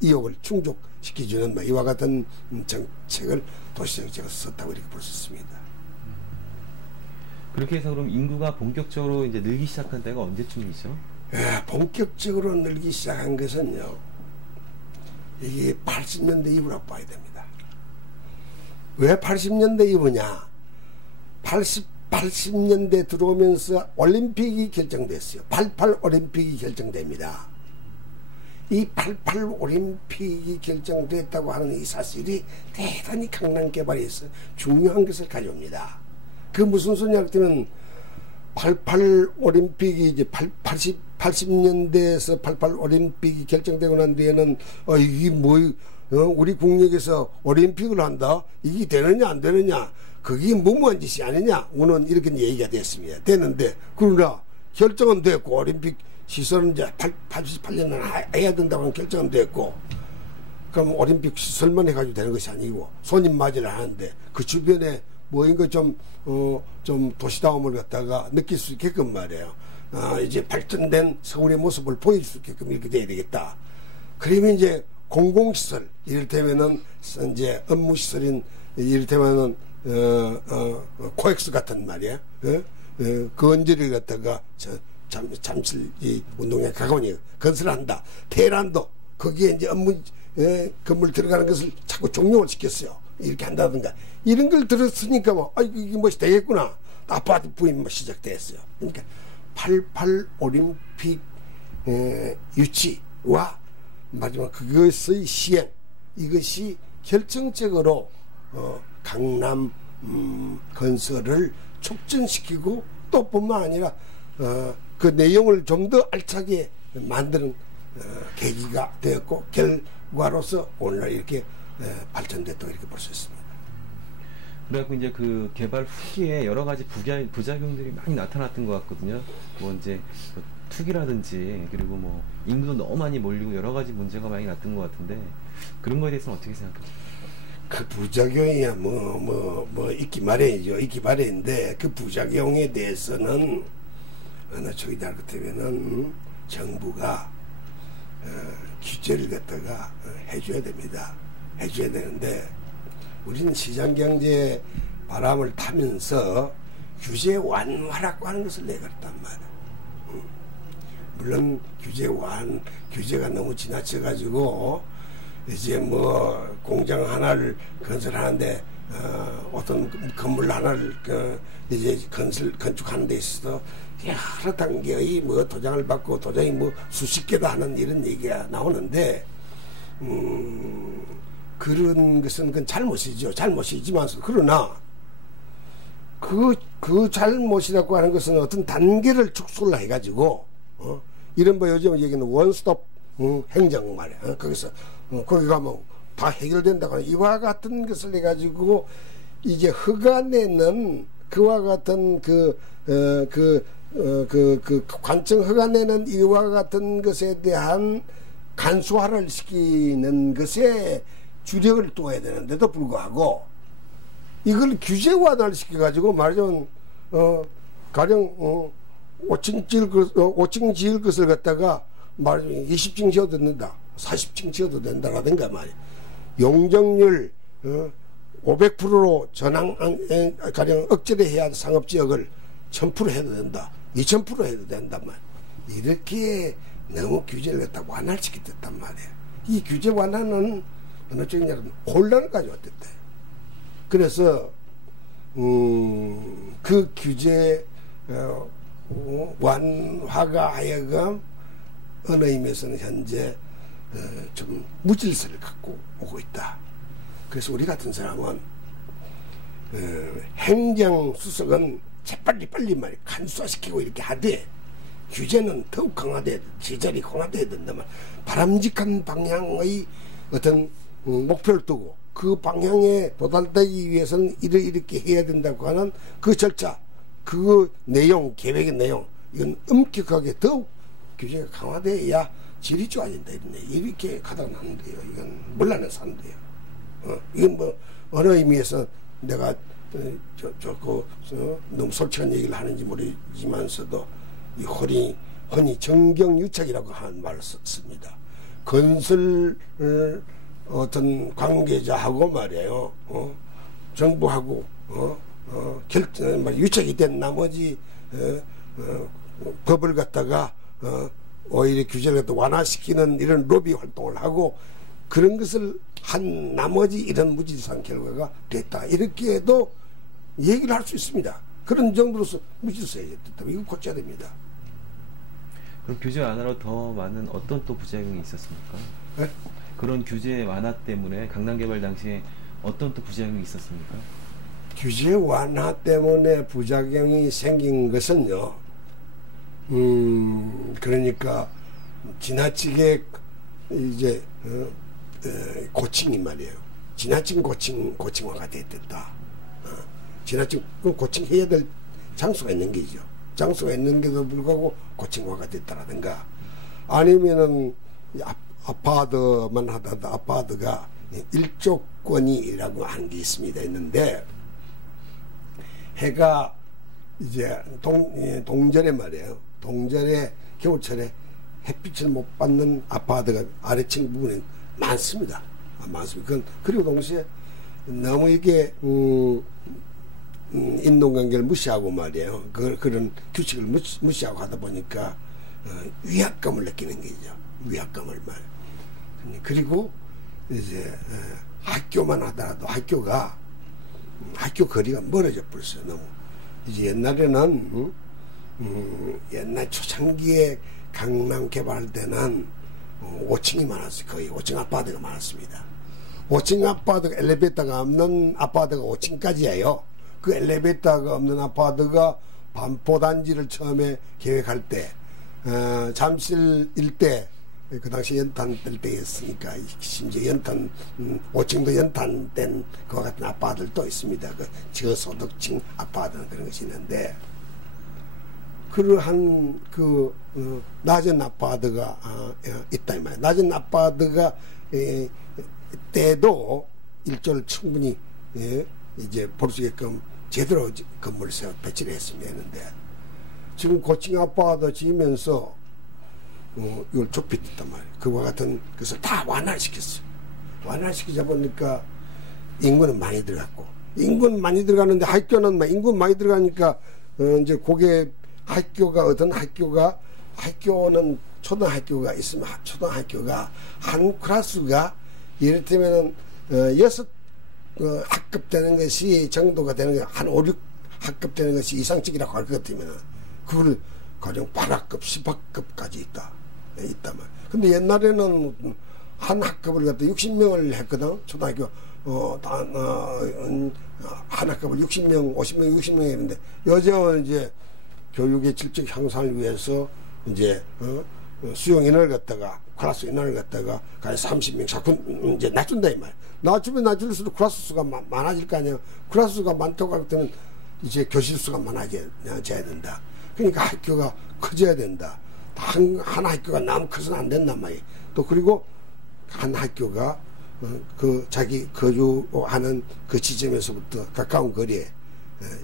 이용을 충족시켜주는 뭐 이와 같은 정책을 도시정책에서 썼다고 이렇게 볼 수 있습니다. 그렇게 해서 그럼 인구가 본격적으로 이제 늘기 시작한 때가 언제쯤이죠? 예, 본격적으로 늘기 시작한 것은요, 이게 80년대 이후라고 봐야 됩니다. 왜 80년대 이후냐? 80년대 들어오면서 올림픽이 결정됐어요. 88 올림픽이 결정됩니다. 이 88 올림픽이 결정됐다고 하는 이 사실이 대단히 강남 개발에서 중요한 것을 가져옵니다. 그 무슨 소리냐 그러면 88 올림픽이 이제 80년대에서 88 올림픽이 결정되고 난 뒤에는 이게 뭐 우리 국력에서 올림픽을 한다? 이게 되느냐 안 되느냐? 그게 무모한 짓이 아니냐? 오늘 이렇게 얘기가 됐습니다. 됐는데 그러나 결정은 됐고 올림픽 시설은 이제 88년에 해야 된다고 하는 결정은 됐고 그럼 올림픽 시설만 해가지고 되는 것이 아니고 손님 맞이를 하는데 그 주변에 뭐인가 좀 도시다움을 갖다가 느낄 수 있게끔 말이에요. 이제 발전된 서울의 모습을 보여줄 수 있게끔 이렇게 돼야 되겠다. 그러면 이제 공공시설, 이를테면은 이제 업무시설인 이를테면은 코엑스 같은 말이야. 그 언저리를 갖다가 잠실 이 운동장 가까우니 건설한다. 테란도 거기에 이제 업무 건물 들어가는 것을 자꾸 종용을 시켰어요. 이렇게 한다든가 이런 걸 들었으니까 뭐 이게 뭐 되겠구나. 아파트 부임 뭐 시작됐어요. 그러니까 88 올림픽 유치와 마지막 그것의 시행 이것이 결정적으로 강남 건설을 촉진시키고 또 뿐만 아니라 그 내용을 좀 더 알차게 만드는 계기가 되었고 결과로서 오늘날 이렇게 발전됐다고 이렇게 볼 수 있습니다. 그래갖고 이제 그 개발 후기에 여러 가지 부작용들이 많이 나타났던 것 같거든요. 뭐 이제 뭐 투기라든지 그리고 뭐 인구도 너무 많이 몰리고 여러 가지 문제가 많이 났던 것 같은데 그런 거에 대해서는 어떻게 생각하세요? 그 부작용이야 뭐 있기 마련이죠. 있기 마련인데 그 부작용에 대해서는 어느 쪽이다 할 것 같으면은 정부가 규제를 갖다가 해줘야 됩니다. 해줘야 되는데 우리는 시장경제 바람을 타면서 규제 완화라고 하는 것을 내걸었단 말이야. 물론 규제가 너무 지나쳐가지고 이제 뭐 공장 하나를 건설하는데 어떤 건물 하나를 이제 건축하는 데 있어서 여러 단계의 뭐 도장을 받고 도장이 뭐 수십 개다 하는 이런 얘기가 나오는데 그런 것은 그건 잘못이죠. 잘못이지만서 그러나 그 잘못이라고 하는 것은 어떤 단계를 축소를 해가지고 이런 뭐 요즘 얘기는 원스톱 행정 말이야. 거기서 거기 가면 다 해결된다고 하는 이와 같은 것을 해가지고 이제 허가내는 그와 같은 관청 허가내는 이와 같은 것에 대한 간소화를 시키는 것에 주력을 둬야 되는데도 불구하고 이걸 규제 완화를 시켜가지고 말하자면 가령 5층 지을 것을 갖다가 말하자면 20층 지어도 된다 40층 지어도 된다라든가 말이야 용적률 500%로 가령 억제를 해야 할 상업지역을 1000% 해도 된다 2000% 해도 된단 말이야 이렇게 너무 규제를 갖다 완화를 시켰단 말이야 이 규제 완화는 어느 쪽이냐면 혼란을 가져왔댔대. 그래서 그 규제 완화가 하여금 어느 의미에서는 현재 좀 무질서를 갖고 오고 있다. 그래서 우리 같은 사람은 행정수석은 재빨리 말이 간소화시키고 이렇게 하되 규제는 더욱 강화돼야 제자리 강화돼야 된다면 바람직한 방향의 어떤 목표를 두고 그 방향에 도달되기 위해서는 이렇게 해야 된다고 하는 그 절차 그 내용 계획의 내용 이건 엄격하게 더욱 규제가 강화돼야 질이 좋아진다 이렇게 가다가 나는데요 이건 몰라는 사는데요 이건 뭐 어느 의미에서 내가 너무 솔직한 얘기를 하는지 모르지만서도 이 흔히 정경유착이라고 하는 말을 썼습니다. 건설 어떤 관계자하고 말이에요. 정부하고 유착이 된 나머지 법을 갖다가 오히려 규제를 갖다 완화시키는 이런 로비 활동을 하고 그런 것을 한 나머지 이런 무질서한 결과가 됐다. 이렇게 해도 얘기를 할 수 있습니다. 그런 정도로서 무질서해야 됐다. 이거 고쳐야 됩니다. 그럼 규제 완화로 더 많은 어떤 또 부작용이 있었습니까? 네? 그런 규제 완화 때문에 강남 개발 당시에 어떤 또 부작용이 있었습니까? 규제 완화 때문에 부작용이 생긴 것은요. 그러니까 지나치게 이제 고층이 말이에요. 지나친 고층화가 됐다. 지나친 고층해야 될 장소가 있는 게죠. 장소가 있는 게도 불구하고 고층화가 됐다라든가 아니면은 아파트만 하다가 아파트가 일조권이라고 하는 게 있습니다. 있는데 해가 이제 동절에 말이에요. 동절에 겨울철에 햇빛을 못 받는 아파트가 아래층 부분에 많습니다. 많습니다. 그리고 동시에 너무 이게 인동관계를 무시하고 말이에요. 그런 규칙을 무시하고 하다 보니까 위압감을 느끼는 거죠. 위압감을 말. 그리고 이제 학교만 하더라도 학교 거리가 멀어져 버렸어요. 너무. 이제 옛날에는 옛날 초창기에 강남 개발할 때는 5층이 많았어요. 거의 5층 아파트가 많았습니다. 5층 아파트가 엘리베이터가 없는 아파트가 5층까지예요. 그 엘리베이터가 없는 아파트가 반포단지를 처음에 계획할 때 잠실 일대 그 당시 연탄 일대였으니까 심지어 연탄 5층도 연탄된 그와 같은 아파트들도 있습니다. 그 저소득층 아파트는 그런 것이 있는데 그러한 그 낮은 아파트가 있다 이 말이에요. 낮은 아파트가 때도 일조를 충분히 이제 볼 수 있게끔 제대로 건물을 배치를 했으면 했는데 지금 고층 아파트 지으면서 이걸 좁혔단 말이에요. 그와 같은 것을 다 완화시켰어요. 완화시키자 보니까 인구는 많이 들어갔고 인구는 많이 들어가는데 학교는 인구 많이 들어가니까 이제 그게 학교가 어떤 학교는 초등학교가 있으면 초등학교가 한 클래스가 이를테면은 6 학급 되는 것이 정도가 되는 게 한 5, 6 학급 되는 것이 이상적이라고 할 것 같으면 그걸 가령 8학급, 10학급까지 있단 말이야. 근데 옛날에는 한 학급을 갖다 60명을 했거든. 초등학교 한 학급을 60명, 50명, 60명 했는데 요즘은 이제 교육의 질적 향상을 위해서 이제 수용 인원을 갖다가 클래스 인원을 갖다가 30명 자꾸 이제 낮춘다 이 말. 낮추면 낮출수록 클래스 수가 많아질 거 아니에요. 클래스 수가 많다고 할 때는 이제 교실 수가 많아져야 된다. 그러니까 학교가 커져야 된다. 한 학교가 너무 커서는 안 된단 말이에요. 또 그리고 한 학교가 그 자기 거주하는 그 지점에서부터 가까운 거리에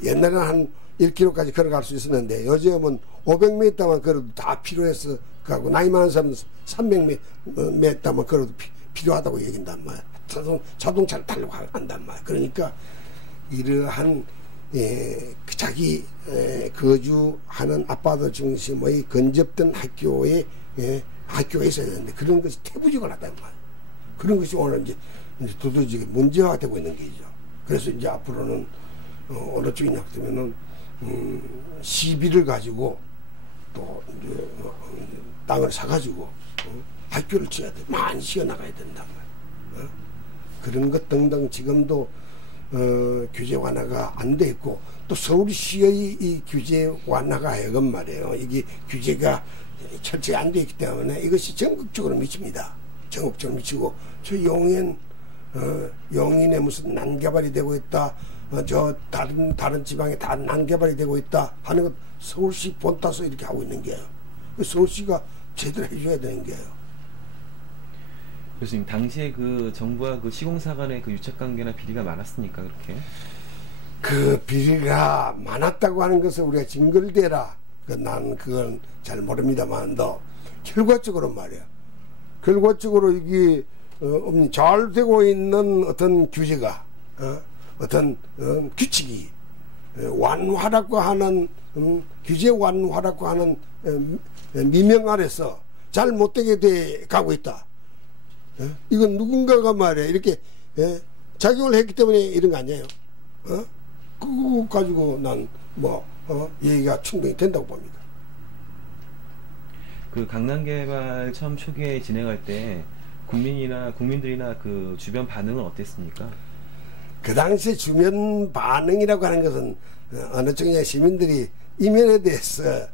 옛날에는 한 1km까지 걸어갈 수 있었는데 요즘은 500m만 걸어도 다 필요해서 가고 나이 많은 사람은 300m만 걸어도 필요하다고 얘기한단 말이야. 자동차를 타려고 한단 말이야. 그러니까 이러한 자기 거주하는 아파트 중심의 근접된 학교가 있어야 되는데 그런 것이 태부적을 하단 말이야. 그런 것이 오늘 이제 두드러지게 문제화가 되고 있는 게죠. 그래서 이제 앞으로는 어느 쪽이냐 하면은 시비를 가지고 또 이제 땅을 사가지고 학교를 지어야 돼. 많이 지어나가야 된단 말이야. 그런 것 등등 지금도 규제 완화가 안 돼 있고 또 서울시의 이 규제 완화가 하여금 말이에요. 이게 규제가 철저히 안 돼 있기 때문에 이것이 전국적으로 미칩니다. 전국적으로 미치고 저 용인에 무슨 난개발이 되고 있다. 저 다른 지방에 다 난개발이 되고 있다 하는 것 서울시 본따서 이렇게 하고 있는 게요. 서울시가 제대로 해줘야 되는 게요. 교수님 당시에 그 정부와 그 시공사 간의 그 유착관계나 비리가 많았으니까 그렇게 그 비리가 많았다고 하는 것을 우리가 증거를 대라. 난 그건 잘 모릅니다만도 결과적으로 말이야. 결과적으로 이게 잘 되고 있는 어떤 규제가 어떤 규칙이 완화라고 하는 규제 완화라고 하는 미명 아래서 잘 못되게 돼 가고 있다. 이건 누군가가 말이야 이렇게 작용을 했기 때문에 이런 거 아니에요. 그거 가지고 난 얘기가 충분히 된다고 봅니다. 그 강남 개발 처음 초기에 진행할 때 국민들이나 그 주변 반응은 어땠습니까? 그 당시 주변 반응이라고 하는 것은 어느 쪽이냐 시민들이 이면에 대해서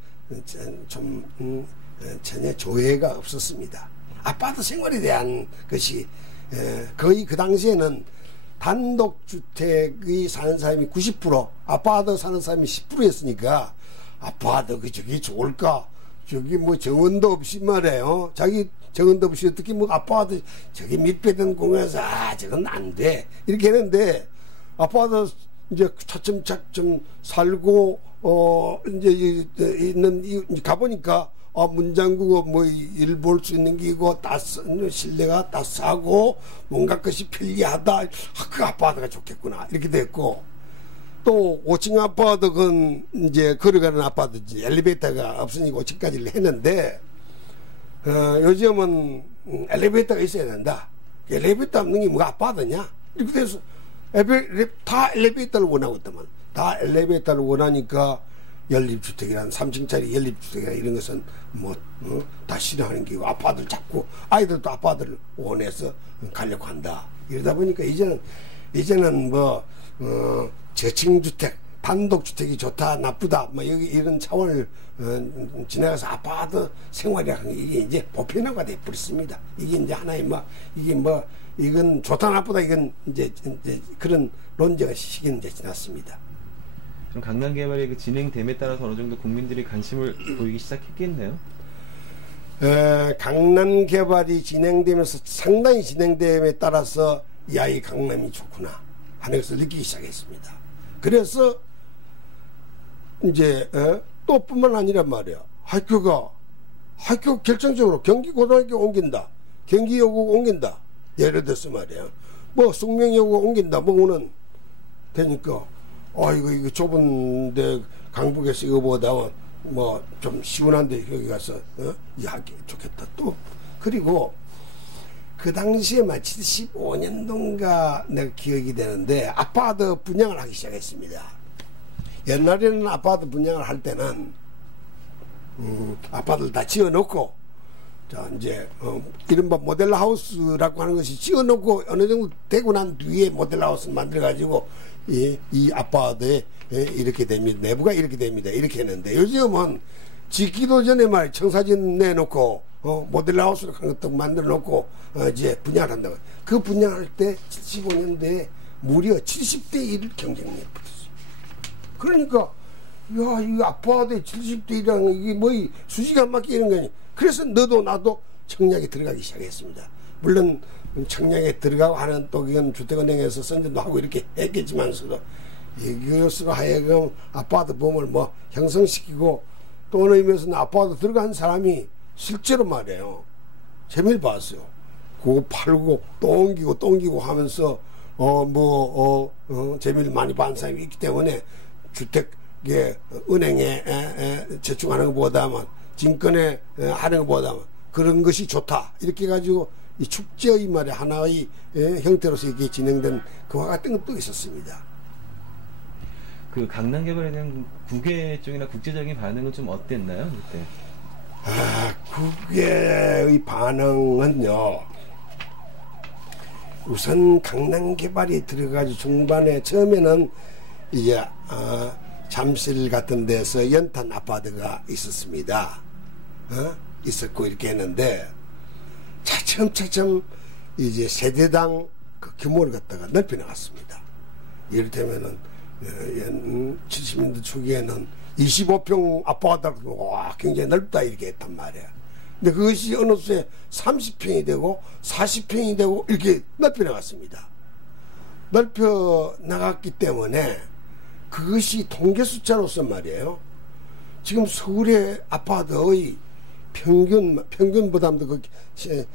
좀 전혀 조회가 없었습니다. 아파트 생활에 대한 것이 거의 그 당시에는 단독주택의 사는 사람이 90%, 아파트 사는 사람이 10%였으니까 아파트 저기 좋을까? 저기 정원도 없이 말이에요. 자기 정원도 없이 어떻게 아파트 저기 밑배던 공원에서 저건 안 돼. 이렇게 했는데 아파트 이제 차츰차츰 살고 이제 가보니까 문장구고 일 볼 수 있는 기고 실내가 따스하고 뭔가 것이 편리하다. 그 아파트가 좋겠구나 이렇게 됐고 또 5층 아파트는 이제 걸어가는 아파트지 엘리베이터가 없으니까 5층까지를 했는데 요즘은 엘리베이터가 있어야 된다. 엘리베이터 없는 게 뭐가 아파하더냐? 이렇게 돼서 다 엘리베이터를 원하고 있다만, 다 엘리베이터를 원하니까 연립주택이란 3층짜리 연립주택이나 이런 것은 다 싫어하는 게 아파들 잡고 아이들도 아파들을 원해서 가려고 한다. 이러다 보니까 이제는 저층주택, 단독주택이 좋다, 나쁘다, 여기 이런 차원을 지나가서 아파트 생활이라는 게 이게 이제 보편화가 돼 버렸습니다. 이게 이제 하나의 이건 좋다, 나쁘다, 이건 이제 그런 논쟁의 시기는 이제 지났습니다. 그럼 강남 개발의 그 진행됨에 따라서 어느 정도 국민들이 관심을 보이기 시작했겠네요. 강남 개발이 진행되면서 상당히 진행됨에 따라서 이 강남이 좋구나 하는 것을 느끼기 시작했습니다. 그래서 이제 또 뿐만 아니란 말이야. 학교 결정적으로 경기고등학교 옮긴다, 경기여고 옮긴다, 예를 들어서 말이야, 숙명여고 옮긴다, 오는 되니까 이거 좁은데 강북에서 이거보다 좀 시원한데 여기 가서 하기 좋겠다. 또 그리고 그 당시에 75년도인가 내가 기억이 되는데 아파트 분양을 하기 시작했습니다. 옛날에는 아파트 분양을 할 때는 아파트를 다 지어놓고 이제 이른바 모델하우스라고 하는 것이 지어놓고 어느 정도 되고 난 뒤에 모델하우스를 만들어 가지고 이 아파트에 이렇게 됩니다, 내부가 이렇게 됩니다, 이렇게 했는데, 요즘은 짓기도 전에 청사진 내놓고 모델하우스로 한 것도 만들어 놓고 이제 분양을 한다고. 그 분양할 때 75년대에 무려 70대 1 경쟁력이 붙었어요. 그러니까 이 아파트에 70대 1이라는 이게 수지가 안 맞게 이런 거니. 그래서 너도 나도 청약에 들어가기 시작했습니다. 물론 청약에 들어가고 하는 또 이건 주택은행에서 선전도 하고 이렇게 했겠지만서도 이것으로 하여금 아파트 붐을 형성시키고, 또 어느 의미에서는 아파트 들어간 사람이 실제로 말이에요, 재미를 봤어요. 그거 팔고 또 옮기고 하면서 재미를 많이 봤는 사람이 있기 때문에 주택에 은행에 저축하는 것보다는 증권에 하는 것보다는 그런 것이 좋다, 이렇게 해가지고 이 축제의 말에 하나의 형태로서 이게 진행된 그와 같은 것도 있었습니다. 그 강남 개발에 대한 국외 쪽이나 국제적인 반응은 좀 어땠나요, 그때? 국외의 반응은요, 우선 강남 개발이 들어가지고 중반에 처음에는 이제 잠실 같은 데서 연탄 아파트가 있었습니다. 있었고 이렇게 했는데 차츰 이제 세대당 그 규모를 갖다가 넓혀 나갔습니다. 이를테면은 70년대 초기에는 25평 아파트가 와 굉장히 넓다 이렇게 했단 말이야. 근데 그것이 어느 수에 30평이 되고 40평이 되고 이렇게 넓혀 나갔습니다. 넓혀 나갔기 때문에 그것이 통계 숫자로서 말이에요, 지금 서울의 아파트의 평균보다도 그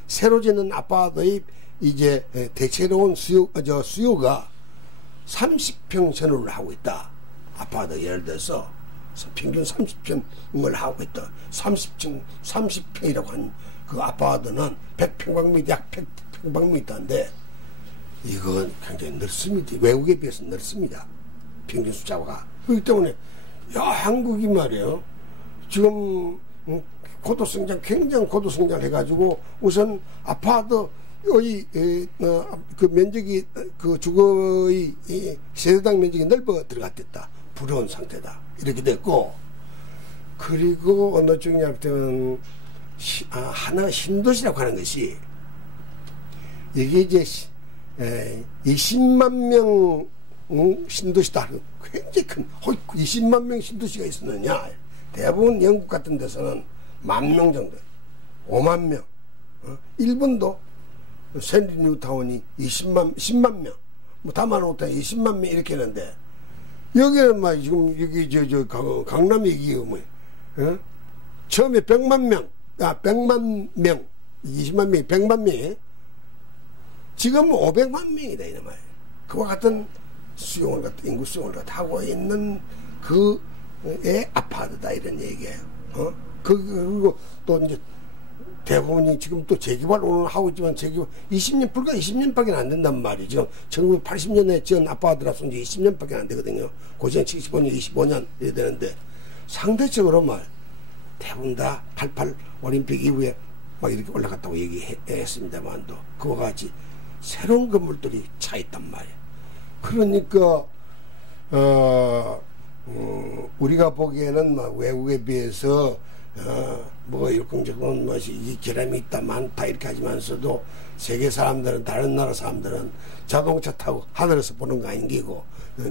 새로 짓는 아파트의 이제 대체로운 수요가 30평 전후를 하고 있다. 아파트 예를 들어서 평균 30평을 하고 있다. 30평이라고 한 그 아파트는 100평방미터, 약 100평방미터인데 이건 굉장히 넓습니다. 외국에 비해서 넓습니다. 평균 숫자가. 그렇기 때문에 한국이 말이에요, 지금 고도성장, 굉장히 고도성장 해가지고 우선 아파트의 그 면적이, 그 주거의 세대당 면적이 넓어 들어갔댔다. 부러운 상태다. 이렇게 됐고, 그리고 어느 쪽이냐 하면 하나 신도시라고 하는 것이 이게 이제 20만 명 신도시다. 굉장히 큰 20만 명 신도시가 있었느냐. 대부분 영국 같은 데서는 10,000명 정도, 5만 명. 일본도 샌디 뉴타운이 10만 명, 다마노타 20만 명 이렇게 했는데, 여기는 막 지금 여기 강남이 이게 처음에 100만 명, 20만 명이 100만 명이 지금 500만 명이다 이런 말이에요. 그와 같은 수용을 인구 수용을 하고 있는 그의 아파트다 이런 얘기예요. 그리고 또 이제 대부분이 지금 또 재개발 오늘 하고 있지만 재개발 20년 불과 20년밖에 안 된단 말이죠. 1980년에 전 아빠들하고 이제 20년밖에 안 되거든요. 고전 75년, 25년 이래야 되는데 상대적으로 말 대부분 다 88 올림픽 이후에 막 이렇게 올라갔다고 얘기했습니다만도 그와 같이 새로운 건물들이 차 있단 말이에요. 그러니까 우리가 보기에는 막 외국에 비해서 뭐 일공적인 것이 이 결함이 있다 많다 이렇게 하지만서도 세계 사람들은 다른 나라 사람들은 자동차 타고 하늘에서 보는 거 아닌 기고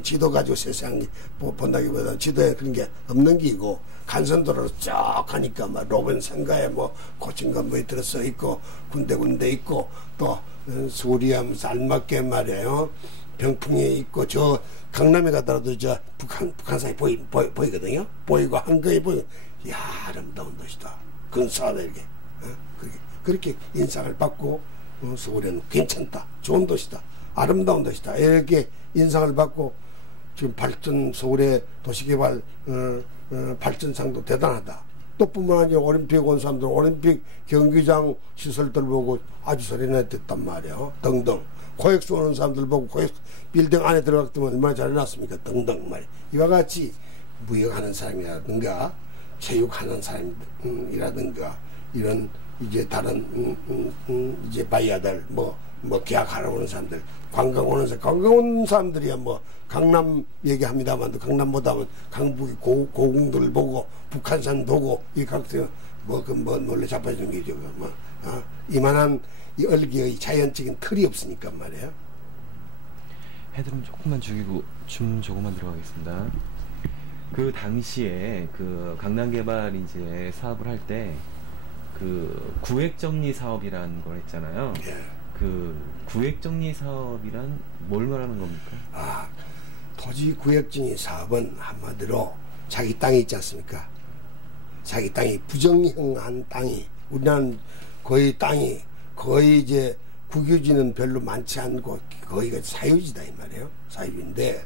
지도 가지고 세상 본다기보다는 지도에 그런 게 없는 기고 간선도로로 쭉 가니까 막 로벤산가에 뭐 고친 건물이 들어서 있고 군데 있고 또 수리하면서 알맞게 말이에요 병풍에 있고 저 강남에 가더라도 저 북한산이 보이거든요. 보이고 한거에 보이고 이야 아름다운 도시다. 근사하다 이렇게 그렇게 인상을 받고 서울에는 괜찮다. 좋은 도시다. 아름다운 도시다. 이렇게 인상을 받고 지금 발전 서울의 도시개발 발전상도 대단하다. 또 뿐만 아니라 올림픽 온 사람들 올림픽 경기장 시설들 보고 아주 소리나 됐단 말이에요. 등등. 코엑스 오는 사람들 보고 코엑스 빌딩 안에 들어갔더니 얼마나 잘 해놨습니까? 등등 말이에요. 이와 같이 무역하는 사람이라든가 체육하는 사람이라든가 이런 이제 다른 이제 바이어들 뭐 계약하러 오는 사람들 관광 오는 사람들이야 뭐 강남 얘기합니다만 강남보다는 강북이 고궁들 보고 북한산 보고 이 각들 뭐 놀래 자빠지는 게죠. 이만한 이 얼기의 자연적인 틀이 없으니까 말이에요. 헤드룸 조금만 죽이고 줌 조금만 들어가겠습니다. 그 당시에 그 강남 개발 이제 사업을 할 때 그 구획 정리 사업이라는 걸 했잖아요. 예. 그 구획 정리 사업이란 뭘 말하는 겁니까? 토지 구획 정리 사업은 한마디로 자기 땅이 있지 않습니까? 자기 땅이 부정형한 땅이 우리나라는 거의 이제 국유지는 별로 많지 않고 거의가 사유지다 이 말이에요. 사유지인데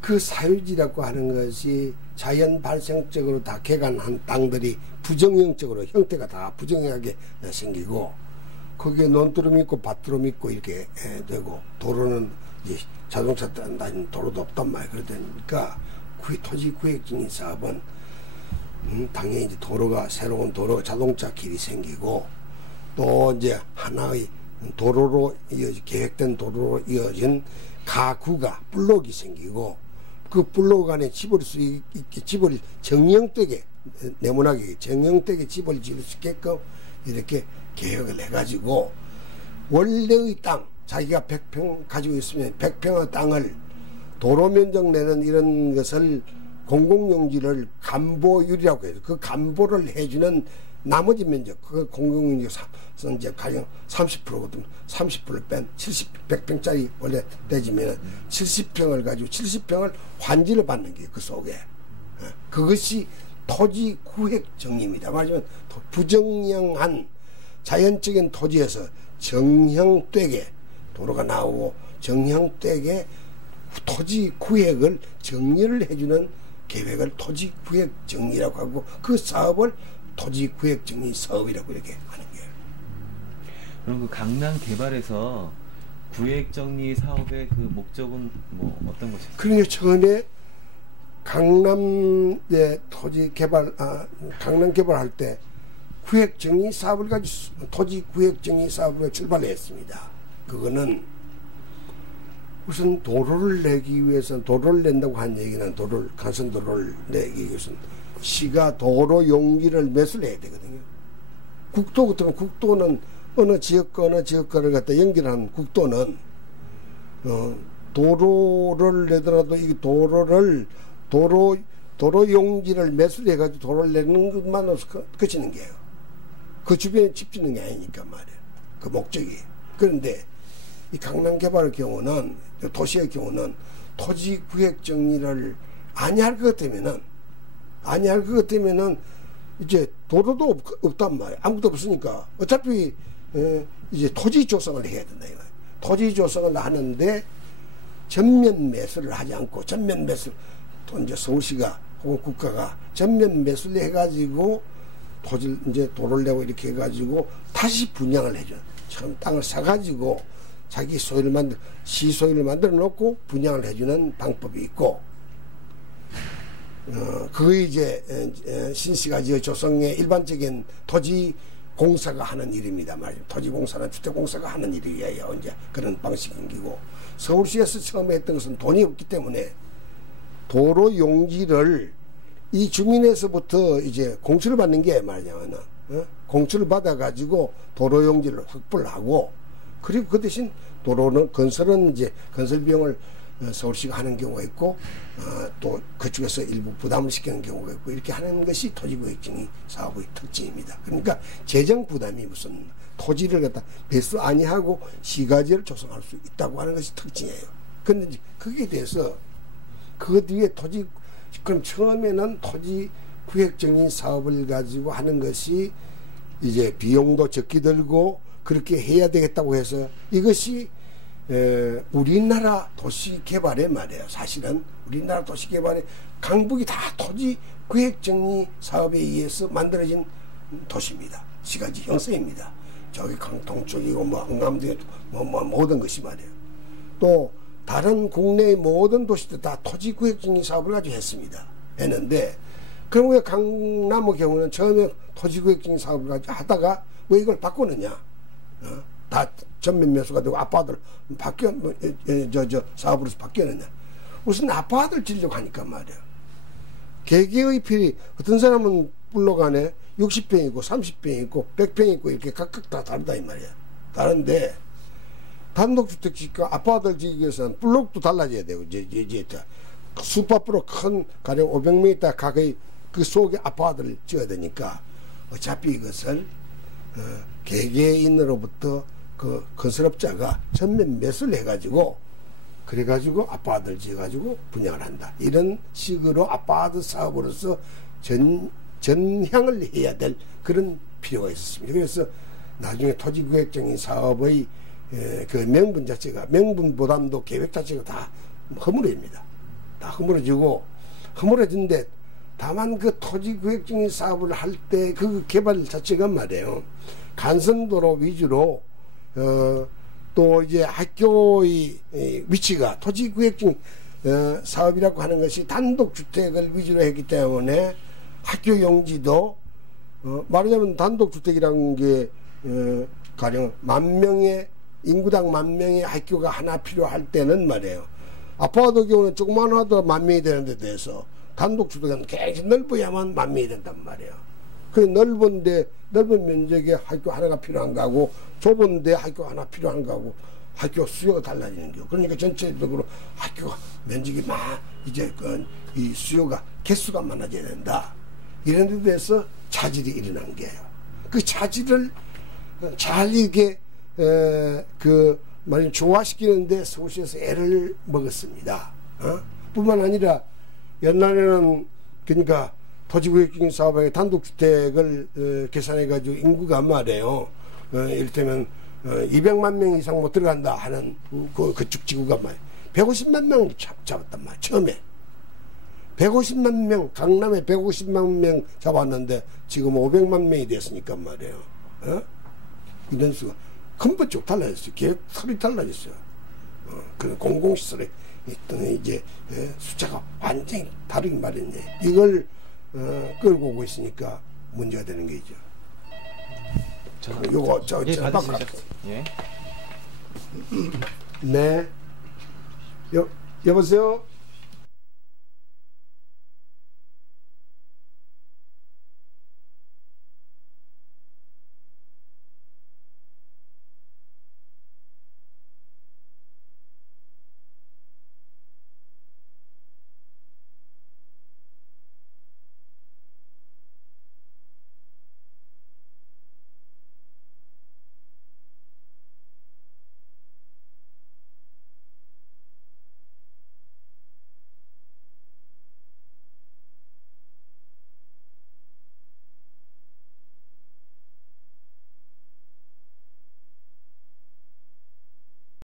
그 사유지라고 하는 것이 자연 발생적으로 다 개간한 땅들이 부정형적으로 형태가 다 부정형하게 생기고 거기에 논두름 있고 밭두름 있고 이렇게 되고 도로는 이제 자동차 다니는 도로도 없단 말이에요. 그러니까 토지 구획정리 사업은 당연히 이제 새로운 도로 자동차 길이 생기고 또 이제 하나의 도로로 계획된 도로로 이어진 가구가 블록이 생기고 그 블록 안에 집을 수 있게 집을 정형되게 네모나게 정형되게 집을 지을 수 있게끔 이렇게 계획을 해가지고 원래의 땅 자기가 100평 가지고 있으면 100평의 땅을 도로 면적 내는 이런 것을 공공용지를 간보율이라고 해서 그 간보를 해주는 나머지 면적 그 공공용지 이제 가령 30%거든 30%를 뺀 100평짜리 원래 떼지면 70평을 가지고 70평을 환지를 받는 게 그 속에 그것이 토지 구획 정리입니다. 말하자면 부정형한 자연적인 토지에서 정형되게 도로가 나오고 정형되게 토지 구획을 정리를 해주는 계획을 토지 구획 정리라고 하고 그 사업을 토지 구획 정리 사업이라고 이렇게 하는 거예요. 그럼 그 강남 개발에서 구획 정리 사업의 그 목적은 뭐 어떤 것이었어요? 그러니까 처음에 강남의 토지 개발 강남 개발할 때 구획 정리 사업을 가지고 토지 구획 정리 사업으로 출발했습니다. 그거는 우선 도로를 내기 위해서는 도로를 낸다고 한 얘기는 간선도로를 내기 위해서는 시가 도로 용지를 매수를 해야 되거든요. 국도 같은 국도는 어느 지역과를 갖다 연결하는 국도는 도로를 내더라도 이 도로 용지를 매수를 해가지고 도로를 내는 것만으로서 그치는 게요. 그 주변에 집 짓는 게 아니니까 말이에요. 그 목적이. 그런데 이 강남 개발의 경우는 도시의 경우는 토지 구획 정리를 아니할 것 같으면은 이제 도로도 없단 말이에요. 아무것도 없으니까 어차피 이제 토지 조성을 해야 된다 이거예요. 토지 조성을 하는데 전면 매수를 하지 않고 전면 매수 또 이제 서울시가 혹은 국가가 전면 매수를 해가지고 토지를 이제 도로를 내고 이렇게 해가지고 다시 분양을 해줘. 처음 땅을 사가지고 자기 소유를 시소유를 만들어 놓고 분양을 해주는 방법이 있고, 그게 이제 신씨가 조성의 일반적인 토지 공사가 하는 일입니다 말이죠. 토지공사나 주택공사가 하는 일이에요. 이제 그런 방식인 기고, 서울시에서 처음에 했던 것은 돈이 없기 때문에 도로 용지를 이 주민에서부터 이제 공수를 받는 게 말이냐면, 공수를 받아가지고 도로 용지를 확보를 하고, 그리고 그 대신 도로는 건설은 이제 건설 비용을 서울시가 하는 경우가 있고, 또 그쪽에서 일부 부담을 시키는 경우가 있고, 이렇게 하는 것이 토지구역증의 사업의 특징입니다. 그러니까 재정 부담이 무슨 토지를 갖다 배수 아니하고 시가지를 조성할 수 있다고 하는 것이 특징이에요. 그런데 이제 거기에 대해서 그 뒤에 그럼 처음에는 토지구역증의 사업을 가지고 하는 것이 이제 비용도 적게 들고 그렇게 해야 되겠다고 해서 이것이 우리나라 도시개발의 말이에요. 사실은 우리나라 도시개발의 강북이 다 토지구역정리 사업에 의해서 만들어진 도시입니다. 시가지 형성입니다. 저기 강동 쪽이고 응암동에 모든 것이 말이에요. 또 다른 국내의 모든 도시도 다 토지구역정리 사업을 가지고 했는데, 그럼 왜 강남의 경우는 처음에 토지구역정리 사업을 가지고 하다가 왜 이걸 바꾸느냐? 다 전면 매수가 되고 아파트를 사업으로서 바뀌었느냐? 무슨 아파트를 지으려고 하니까 말이야. 개개의 필이 어떤 사람은 블록 안에 60평 있고 30평 있고 100평 있고 이렇게 각각 다 다르다 이 말이야. 다른데 단독주택 짓고 아파트를 지기 위해서는 블록도 달라져야 되고 이제 숲앞으로 큰 가령 500m 가까이 그 속에 아파트를 지어야 되니까 어차피 이것을 개개인으로부터 그 건설업자가 전면 매수를 해가지고 그래가지고 아파트를 지어가지고 분양을 한다. 이런 식으로 아파트 사업으로서 전향을 해야 될 그런 필요가 있었습니다. 그래서 나중에 토지구역정의 사업의 그 명분 자체가, 명분보다도 계획 자체가 다 허물어집니다. 다 허물어진데 다만 그 토지구역정의 사업을 할 때 그 개발 자체가 말이에요. 간선도로 위주로 또 이제 학교의 위치가 토지구역정 사업이라고 하는 것이 단독주택을 위주로 했기 때문에 학교 용지도 말하자면 단독주택이라는 게 가령 10,000명의 인구당 10,000명의 학교가 하나 필요할 때는 말이에요. 아파트 경우는 조그만 하도 10,000명이 되는 데 대해서 단독주택은 굉장히 넓어야만 10,000명이 된단 말이에요. 그 넓은 면적의 학교 하나가 필요한 거하고 좁은데 학교 하나 필요한 거하고 학교 수요가 달라지는 거예요. 그러니까 전체적으로 학교가 면적이 이제 이 수요가 개수가 많아져야 된다. 이런 데 대해서 차질이 일어난 거예요. 그 차질을 잘 이렇게 말하자면 조화시키는데 서울시에서 애를 먹었습니다. 뿐만 아니라 옛날에는 그러니까 토지구역적인 사업에 단독주택을 계산해가지고 인구가 말이에요. 이를테면 200만 명 이상 못 들어간다 하는 그쪽 지구가 말이에요. 150만 명 잡았단 말이에요. 처음에 150만 명, 강남에 150만 명 잡았는데 지금 500만 명이 됐으니까 말이에요. 이런 수가 근본적으로 달라졌어요. 계획 틀이 달라졌어요. 그 공공시설에 있던 이제 숫자가 완전히 다르긴 말이네. 이걸 끌고 오고 있으니까 문제가 되는 게죠. 요거 예. 네. 여보세요.